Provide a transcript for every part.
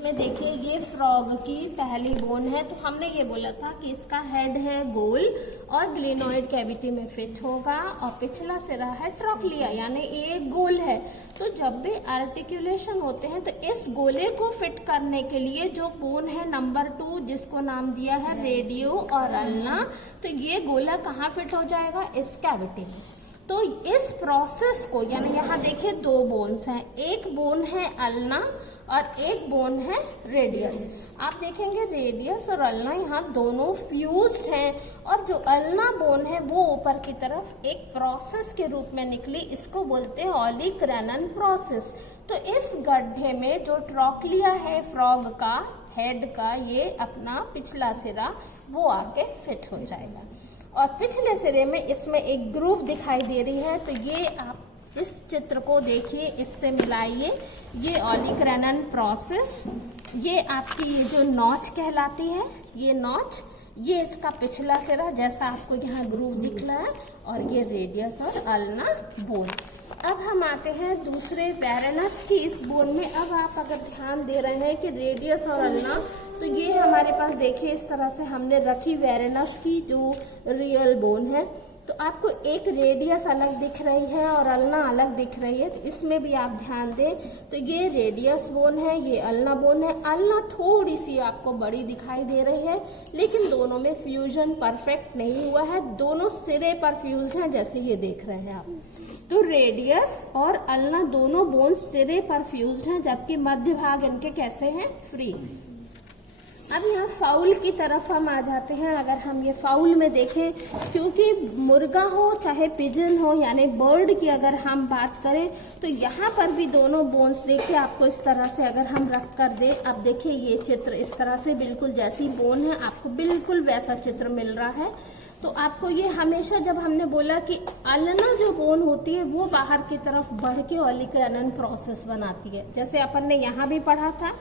इसमें देखिए ये फ्रॉग की पहली बोन है। तो हमने ये बोला था कि इसका हेड है गोल और ग्लेनोइड कैविटी में फिट होगा और पिछला सिरा है ट्रॉक्लिया यानी एक गोल है। तो जब भी आर्टिकुलेशन होते हैं तो इस गोले को फिट करने के लिए जो बोन है नंबर 2 जिसको नाम दिया है रेडियो और अल्ना, तो ये गोला कहाँ फिट हो जाएगा? इस कैविटी में। तो इस प्रोसेस को यानी यहाँ देखिए 2 बोन्स हैं, एक बोन है अल्ना और एक बोन है रेडियस। आप देखेंगे रेडियस और अल्ना यहाँ दोनों फ्यूज्ड हैं और जो अल्ना बोन है वो ऊपर की तरफ एक प्रोसेस के रूप में निकली, इसको बोलते हैं ऑलिक-रेनन प्रोसेस। तो इस गड्ढे में जो ट्रॉक्लिया है फ्रॉग का हेड का, ये अपना पिछला सिरा वो आके फिट हो जाएगा और पिछले सिरे में इसमें एक ग्रूव दिखाई दे रही है। तो ये आप इस चित्र को देखिए, इससे मिलाइए, ये ऑलिक-रेनन प्रोसेस, ये आपकी ये जो नॉच कहलाती है, ये नॉच, ये इसका पिछला सिरा जैसा आपको यहाँ ग्रूव दिख रहा है और ये रेडियस और अल्ना बोन। अब हम आते हैं दूसरे वेरेनस की इस बोन में। अब आप अगर ध्यान दे रहे हैं कि रेडियस और अल्ना, तो ये हमारे पास देखिए इस तरह से हमने रखी वेरेनस की जो रियल बोन है। तो आपको एक रेडियस अलग दिख रही है और अल्ना अलग दिख रही है, तो इसमें भी आप ध्यान दें। तो ये रेडियस बोन है, ये अल्ना बोन है। अल्ना थोड़ी सी आपको बड़ी दिखाई दे रही है, लेकिन दोनों में फ्यूजन परफेक्ट नहीं हुआ है, दोनों सिरे पर फ्यूज्ड हैं जैसे ये देख रहे हैं आप। तो रेडियस और अल्ना दोनों बोन सिरे पर फ्यूज्ड हैं, जबकि मध्य भाग इनके कैसे हैं? फ्री। अब यहाँ फाउल की तरफ हम आ जाते हैं। अगर हम ये फाउल में देखें, क्योंकि मुर्गा हो चाहे पिजन हो यानी बर्ड की अगर हम बात करें, तो यहाँ पर भी दोनों बोन्स देखिए आपको इस तरह से अगर हम रख कर दे, अब देखिए ये चित्र इस तरह से बिल्कुल जैसी बोन है आपको बिल्कुल वैसा चित्र मिल रहा है। तो आपको ये हमेशा, जब हमने बोला कि अल्ना जो बोन होती है वो बाहर की तरफ बढ़ के ऑलिक-रेनन प्रोसेस बनाती है, जैसे अपन ने यहाँ भी पढ़ा था,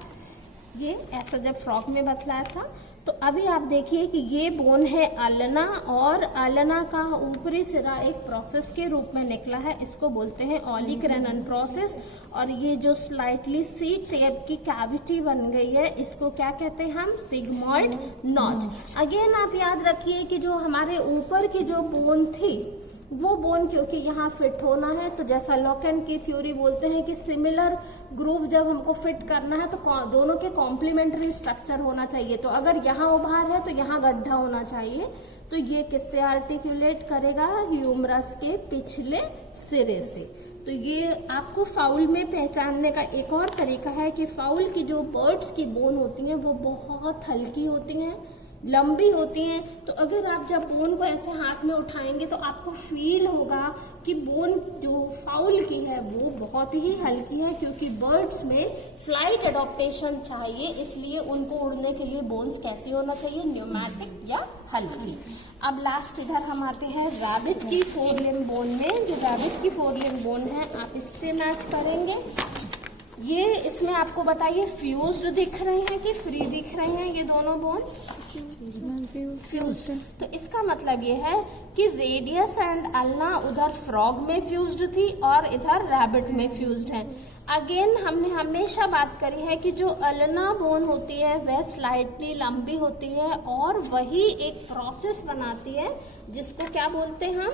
ये ऐसा जब फ्रॉग में बतलाया था। तो अभी आप देखिए कि ये बोन है अल्ना और अल्ना का ऊपरी सिरा एक प्रोसेस के रूप में निकला है, इसको बोलते हैं ऑलिक-रेनन प्रोसेस। और ये जो स्लाइटली सी टाइप की कैविटी बन गई है, इसको क्या कहते हैं हम? Sigmoid notch. अगेन आप याद रखिए कि जो हमारे ऊपर की जो बोन थी वो बोन क्योंकि यहाँ फिट होना है, तो जैसा लॉकेन की थ्योरी बोलते हैं कि सिमिलर ग्रूव जब हमको फिट करना है तो दोनों के कॉम्प्लीमेंट्री स्ट्रक्चर होना चाहिए। तो अगर यहाँ उभार है तो यहाँ गड्ढा होना चाहिए। तो ये किससे आर्टिकुलेट करेगा? ह्यूमरस के पिछले सिरे से। तो ये आपको फाउल में पहचानने का एक और तरीका है कि फाउल की जो बर्ड्स की बोन होती हैं वो बहुत हल्की होती हैं, लंबी होती हैं। तो अगर आप जब बोन को ऐसे हाथ में उठाएंगे तो आपको फील होगा कि बोन जो फाउल की है वो बहुत ही हल्की है, क्योंकि बर्ड्स में फ्लाइट एडॉप्टेशन चाहिए, इसलिए उनको उड़ने के लिए बोन्स कैसी होना चाहिए? न्यूमैटिक या हल्की। अब लास्ट इधर हम आते हैं रैबिट की 4 लिम्ब बोन में। जो रैबिट की 4 लिम्ब बोन है आप इससे मैच करेंगे। ये इसमें आपको बताइए फ्यूज्ड दिख रहे हैं कि फ्री दिख रहे हैं? ये दोनों बोन्स फ्यूज्ड। तो इसका मतलब ये है कि रेडियस एंड अल्ना उधर फ्रॉग में फ्यूज्ड थी और इधर रैबिट में फ्यूज्ड है। अगेन हमने हमेशा बात करी है कि जो अल्ना बोन होती है वह स्लाइटली लंबी होती है और वही एक प्रोसेस बनाती है जिसको क्या बोलते हैं हम?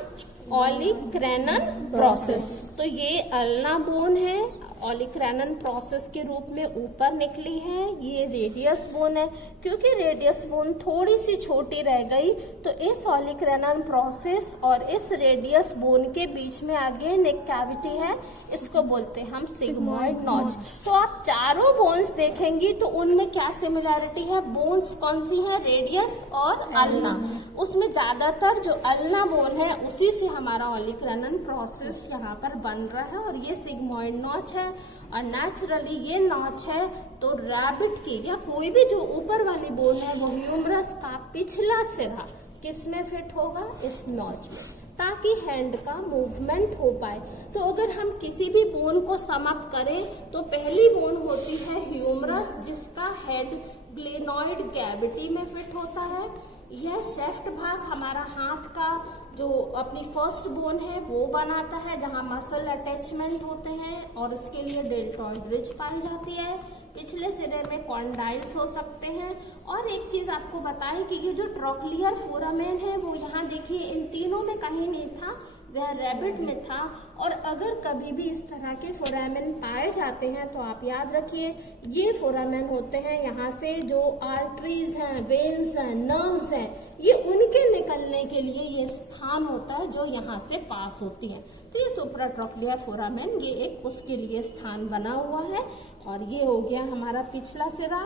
ऑलिक-रेनन प्रोसेस। तो ये अल्ना बोन है, ऑलिक-रेनन प्रोसेस के रूप में ऊपर निकली है। ये रेडियस बोन है, क्योंकि रेडियस बोन थोड़ी सी छोटी रह गई तो इस ऑलिक-रेनन प्रोसेस और इस रेडियस बोन के बीच में अगेन एक कैविटी है, इसको बोलते हैं हम सिग्मॉइड नॉच। तो आप चारों बोन्स देखेंगी तो उनमें क्या सिमिलैरिटी है? बोन्स कौन सी है? रेडियस और अल्ना। उसमें ज्यादातर जो अल्ना बोन है उसी से हमारा ऑलिक-रेनन प्रोसेस यहाँ पर बन रहा है और ये सिग्मॉइड नॉच है। और नेचुरली ये नॉच है तो रैबिट की या कोई भी जो ऊपर वाली बोन है वो ह्यूमरस का पिछला सिरा किस में फिट होगा? इस नॉच में, ताकि हैंड का मूवमेंट हो पाए। तो अगर हम किसी भी बोन को सम अप करें तो पहली बोन होती है ह्यूमरस, जिसका हेड ग्लेनोइड कैविटी में फिट होता है। यह शेफ्ट भाग हमारा हाथ का जो अपनी फर्स्ट बोन है वो बनाता है, जहां मसल अटैचमेंट होते हैं और इसके लिए डेल्टॉइड रिज पाई जाती है। पिछले सिरे में कॉन्डाइल्स हो सकते हैं। और एक चीज आपको बताएं कि ये जो ट्रोक्लियर फोरामेन है वो यहाँ देखिए इन तीनों में कहीं नहीं था, वह रैबिट में था। और अगर कभी भी इस तरह के फोरामेन पाए जाते हैं तो आप याद रखिए ये फोरामेन होते हैं, यहाँ से जो आर्टरीज हैं, वेन्स हैं, नर्व्स हैं, ये उनके निकलने के लिए ये स्थान होता है जो यहाँ से पास होती है। तो ये सुप्राट्रोक्लियर फोरामेन ये एक उसके लिए स्थान बना हुआ है। और ये हो गया हमारा पिछला सिरा।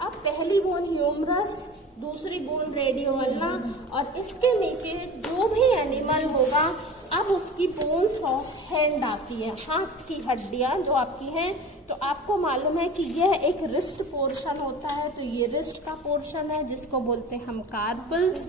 अब पहली बोन ह्यूमरस, दूसरी बोन रेडियोल्ना, और इसके नीचे जो भी एनिमल होगा अब उसकी बोन्स ऑफ हैंड आती है, हाथ की हड्डियां जो आपकी हैं। तो आपको मालूम है कि यह एक रिस्ट पोर्शन होता है, तो ये रिस्ट का पोर्शन है जिसको बोलते हैं हम कार्पल्स।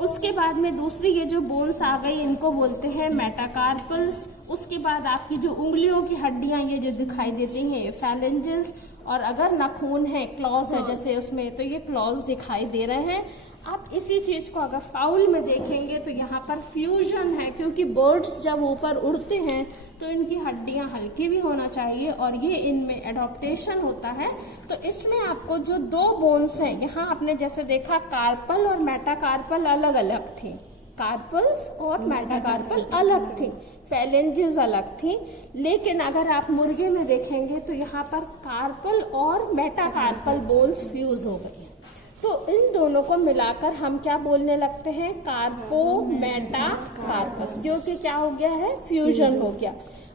उसके बाद में दूसरी ये जो बोन्स आ गई इनको बोलते हैं मेटाकार्पल्स। उसके बाद आपकी जो उंगलियों की हड्डियां ये जो दिखाई देती हैं ये फैलेंजेस, और अगर नाखून है, क्लॉज है जैसे उसमें, तो ये क्लॉज दिखाई दे रहे हैं। आप इसी चीज को अगर फाउल में देखेंगे तो यहाँ पर फ्यूजन है, क्योंकि बर्ड्स जब ऊपर उड़ते हैं तो इनकी हड्डियां हल्की भी होना चाहिए और ये इनमें एडॉप्टेशन होता है। तो इसमें आपको जो दो बोन्स हैं, यहाँ आपने जैसे देखा कार्पल और मेटाकार्पल अलग अलग थी, कार्पल्स और मेटाकार्पल अलग थी, फैलेंजेस अलग थी। लेकिन अगर आप मुर्गे में देखेंगे तो यहाँ पर कार्पल और मेटाकार्पल बोन्स फ्यूज हो गई है। तो इन दोनों को मिलाकर हम क्या बोलने लगते हैं, कार्पो मेटाकार्पस, क्योंकि क्या हो गया है, फ्यूजन हो गया।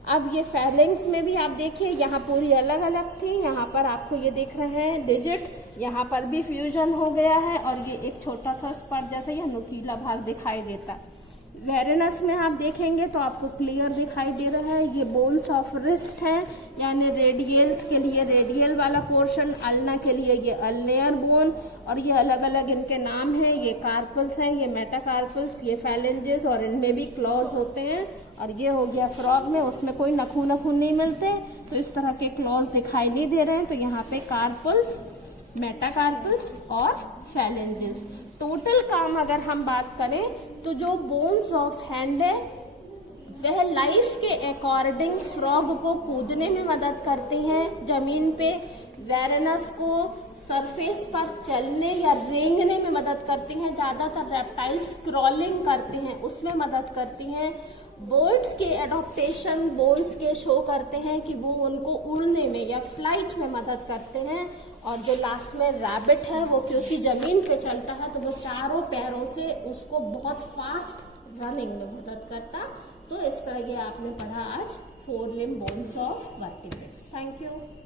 अब ये फैलेंग्स में भी आप देखिए यहाँ पूरी अलग अलग थी, यहाँ पर आपको ये दिख रहे हैं डिजिट, यहाँ पर भी फ्यूजन हो गया है और ये एक छोटा सा स्पर जैसा या नुकीला भाग दिखाई देता है। वेरेनस में आप देखेंगे तो आपको क्लियर दिखाई दे रहा है, ये बोन्स ऑफ रिस्ट है, यानी रेडियल्स के लिए रेडियल वाला पोर्शन, अल्ना के लिए ये अल्नेयर बोन, और ये अलग अलग इनके नाम हैं, ये कार्पल्स हैं, ये मेटाकार्पल्स, ये फैलेंजेस, और इनमें भी क्लॉज होते हैं। और ये हो गया फ्रॉग में, उसमें कोई नखून नहीं मिलते, तो इस तरह के क्लॉज दिखाई नहीं दे रहे हैं। तो यहाँ पे कार्पल्स, मेटाकार्पस और फैलेंजेस। टोटल काम अगर हम बात करें तो जो बोन्स ऑफ हैंड है वह लाइफ के अकॉर्डिंग फ्रॉग को कूदने में मदद करती हैं जमीन पे, वेरेनस को सरफेस पर चलने या रेंगने में मदद करती हैं, ज्यादातर रेप्टाइल्स क्रॉलिंग करते हैं उसमें मदद करती हैं। बर्ड्स के एडॉप्टेशन बोन्स के शो करते हैं कि वो उनको उड़ने में या फ्लाइट में मदद करते हैं। और जो लास्ट में रैबिट है वो क्योंकि जमीन पे चलता है तो वो चारों पैरों से उसको बहुत फास्ट रनिंग में मदद करता। तो इस तरह ये आपने पढ़ा आज 4 limb bones of vertebrates. Thank you.